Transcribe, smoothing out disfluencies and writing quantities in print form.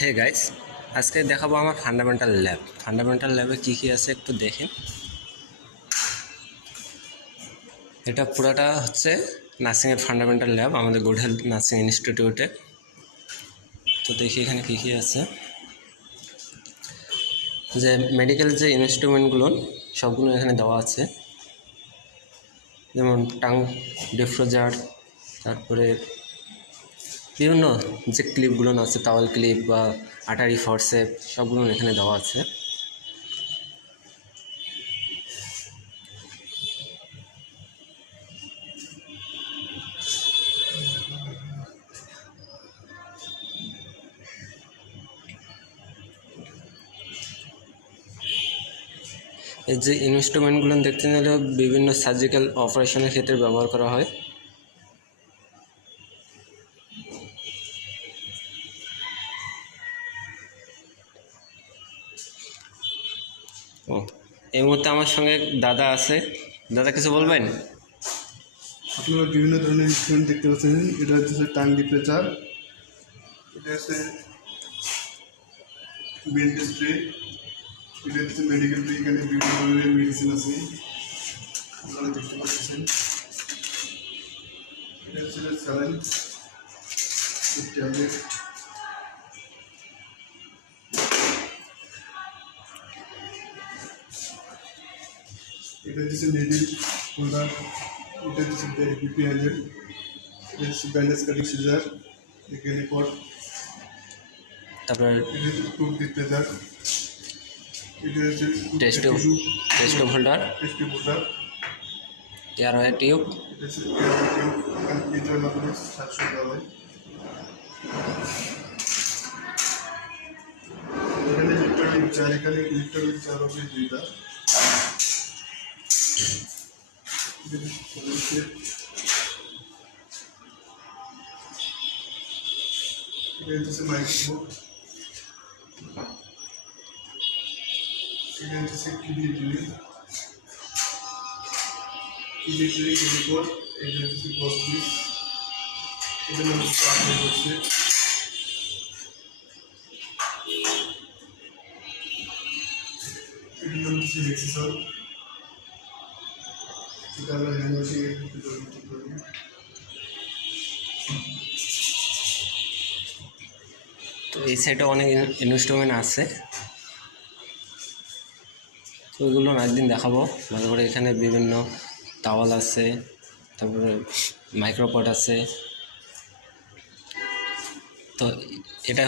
Hey guys, আজকে দেখাবো আমার ফান্ডামেন্টাল ল্যাব। ফান্ডামেন্টাল ল্যাবে কী কী আছে একটু দেখেন। এটা পুরাটা হচ্ছে নার্সিংয়ের ফান্ডামেন্টাল ল্যাব আমাদের গুড হেলথ নার্সিং ইনস্টিটিউটে। তো দেখি এখানে কী কী আছে। যে মেডিকেল যে ইনস্ট্রুমেন্টগুলো সবগুলো এখানে দেওয়া আছে, যেমন টাং ডিফ্রোজার, তারপরে বিভিন্ন যে ক্লিপগুলো আছে, টাওয়াল ক্লিপ বা আটারি ফরসেপ, সবগুলো এখানে দেওয়া আছে। এই যে ইনস্ট্রুমেন্টগুলো দেখতে গেলে বিভিন্ন সার্জিক্যাল অপারেশনের ক্ষেত্রে ব্যবহার করা হয়। ও, এই মুহূর্তে আমার সঙ্গে দাদা আছে। দাদা, কিছু বলবেন? আপনারা বিভিন্ন ধরনের ইনস্ট্রুমেন্ট দেখতে পাচ্ছেন। এটা হচ্ছে টাং ডিপ্রেচার, এটা হচ্ছে ডেন্টিস্ট্রি, এটা হচ্ছে মেডিকেল ট্রি। এখানে বিভিন্ন ধরনের মেডিসিন আছে, আপনারা দেখতে পাচ্ছেন। এটা হচ্ছে স্যালাইন ট্যাবলেট। এটা হচ্ছে নেডিল হোল্ডার, এটা হচ্ছে বিপি হ্যান্ডেল, এটা হচ্ছে ব্যান্ডেজ কাটিং সিজার, এখানে পট, তারপরে এটা হচ্ছে টুথ ডিপ্রেচার, এটা হচ্ছে test holder, test holder, air way tube, এটা হচ্ছে এখানে পিটার মাধ্যমে সাতশো দেওয়া হয়। এখানে ইলেকট্রনিক চার, এখানে ইলেকট্রনিক চার হবে দুইটা। এটা হচ্ছে মাইক্রোস্কোপ, এটা হচ্ছে kidney clinic, kidney clinic report, এটা হচ্ছে কসমিক, এটা নাম পাঠে হচ্ছে, এটার নাম হচ্ছে হেক্সিসন, এটা আমরা হ্যান্ড ওয়াশিং এর ক্ষেত্রে ব্যবহৃত করি। তো এই সাইডে অনেক ইনস্ট্রুমেন্ট আছে, তো ওইগুলো একদিন দেখাবো ভালো করে। এখানে বিভিন্ন টাওয়াল আছে, তারপরে মাইক্রোপড আছে। তো এটা